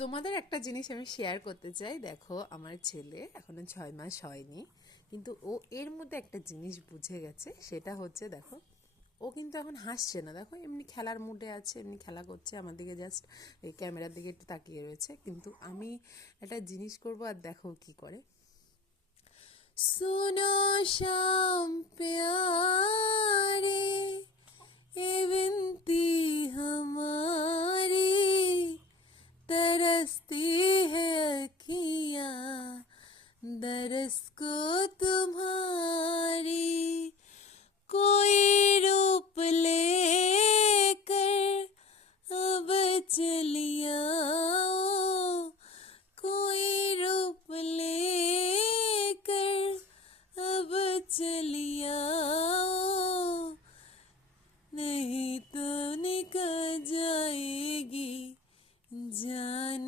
তোমাদের একটা জিনিস আমি শেয়ার করতে চাই। দেখো, আমার ছেলে এখনো 6 মাস হয়নি, কিন্তু ও এর মধ্যে একটা জিনিস বুঝে গেছে। সেটা হচ্ছে, দেখো, ও কিন্তু এখন হাসছে না। দেখো, এমনি খেলার মুডে আছে, এমনি খেলা করছে, আমার দিকে জাস্ট এই ক্যামেরার দিকে একটু তাকিয়ে রয়েছে। কিন্তু আমি একটা জিনিস করব, আর দেখো কি করে। सुनो शाम प्यारी, ये विनती हमारी, तरसती है अखियाँ दरस को तुम्हारी, कोई रूप लेकर अब चलिया, कोई रूप लेकर अब चलिया, नहीं तो निकल जाएगी जान